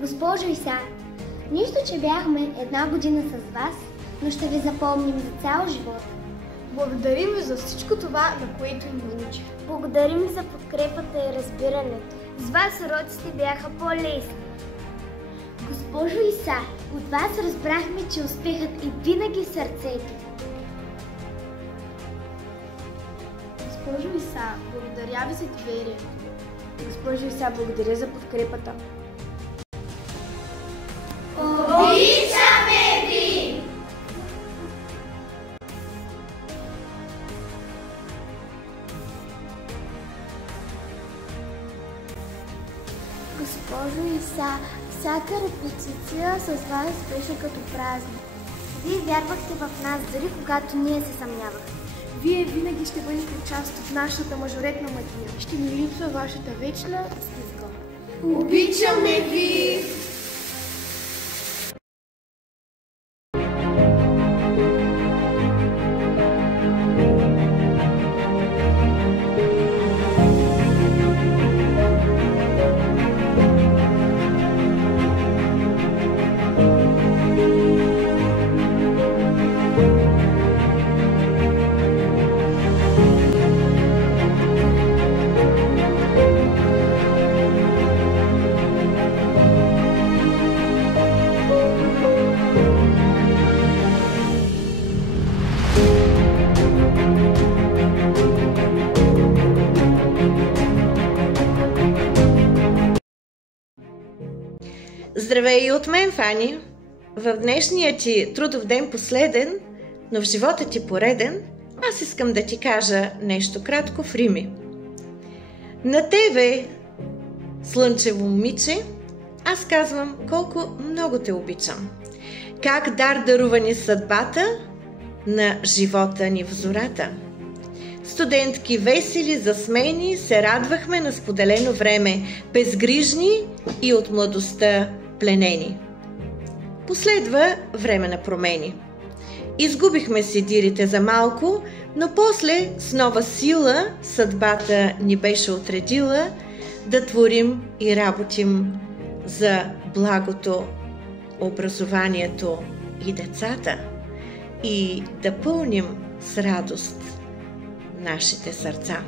Госпожо Иса, нищо, че бяхме една година с вас, но ще ви запомним за цял живот. Благодарим ви за всичко това, на което ни научих. Благодарим за подкрепата и разбирането. С вас уроците бяха по-лесни. Госпожо Иса, от вас разбрахме, че успехът е винаги в сърцето. Госпожо Иса, благодаря ви за доверието. Госпожо Иса, благодаря за подкрепата. Обичаме ви! Госпожо Иса, всяка репетиция с вас беше като празник. Вие вярвахте в нас, дори когато ние се съмнявахме. Вие винаги ще бъдете част от нашата мажоретна магия. Ще ни липсва вашата вечна стиска. Обичаме ви! Здравей и от мен, Фани! В днешния ти трудов ден последен, но в живота ти пореден, аз искам да ти кажа нещо кратко в рими. На тебе, слънчево момиче, аз казвам колко много те обичам. Как дар дарува ни съдбата на живота ни в зората. Студентки весели, засмени, се радвахме на споделено време, безгрижни и от младостта пленени. Последва време на промени. Изгубихме си дирите за малко, но после с нова сила съдбата ни беше отредила да творим и работим за благото, образованието и децата и да пълним с радост нашите сърца.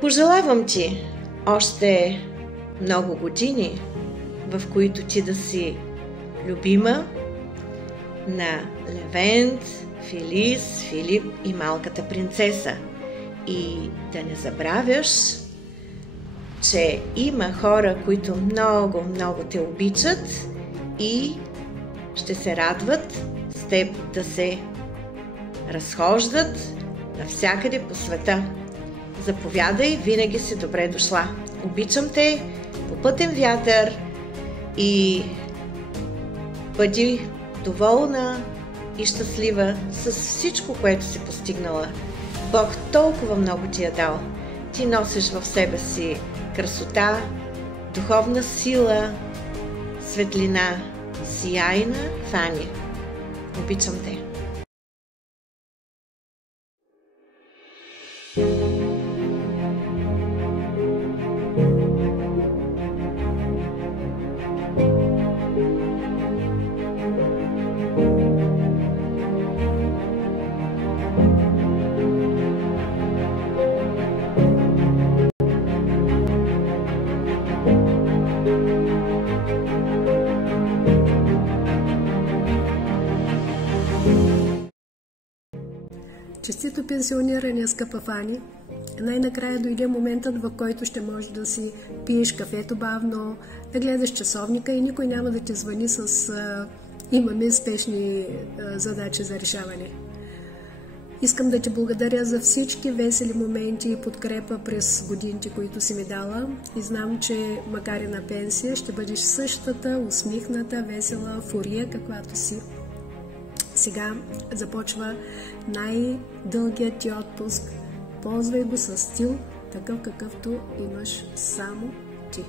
Пожелавам ти още много години, в които ти да си любима на Левент, Филис, Филип и малката принцеса. И да не забравяш, че има хора, които много, много те обичат и ще се радват с теб да се разхождат навсякъде по света. Заповядай, винаги си добре дошла. Обичам те, попътен вятър и бъди доволна и щастлива с всичко, което си постигнала. Бог толкова много ти е дал. Ти носиш в себе си красота, духовна сила, светлина, сияйна Фани. Обичам те. Честито пенсиониране, скъпа Фани! Най-накрая дойде моментът, в който ще можеш да си пиеш кафето бавно, да гледаш часовника и никой няма да ти звъни с имаме спешни задачи за решаване. Искам да ти благодаря за всички весели моменти и подкрепа през годините, които си ми дала, и знам, че макар и на пенсия ще бъдеш същата усмихната, весела фурия, каквато си. Сега започва най-дългият ти отпуск. Ползвай го със стил, такъв какъвто имаш само ти.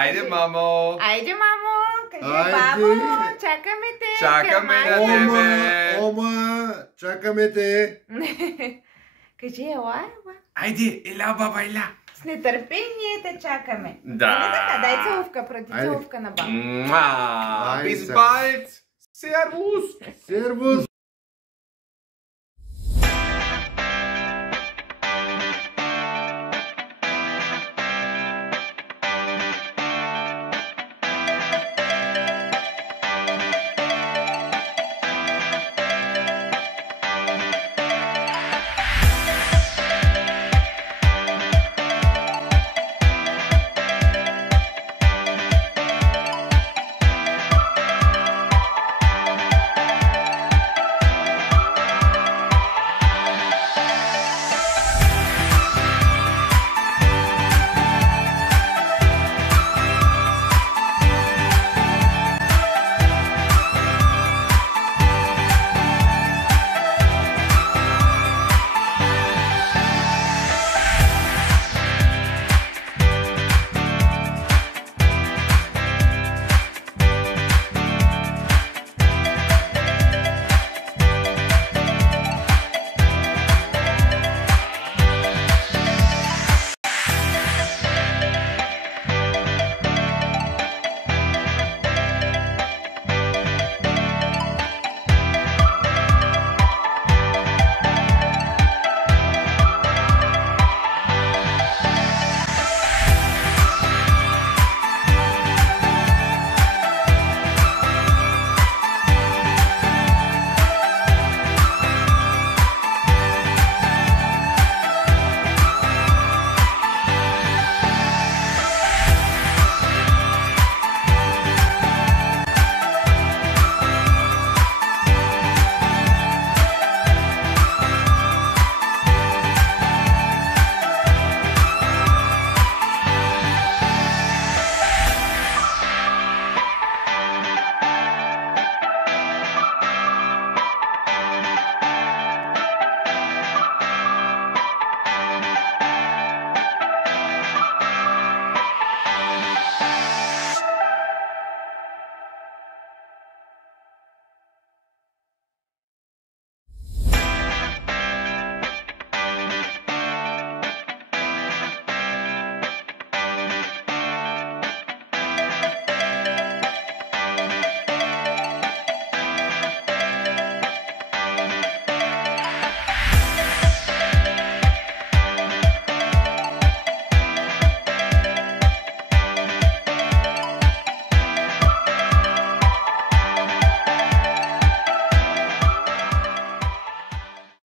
Айде, мамо! Айде, мамо! Кажи, Айде. бабо, чакаме те! Чакаме на тебе! Ома, чакаме те. Кажи, ела. Айде, ела, баба, ела! С нетърпение те чакаме. Да. Нали така? Дай целувка, прати Айде. целувка на баба. Муа! Айде. Bis bald! Servus! Сервус.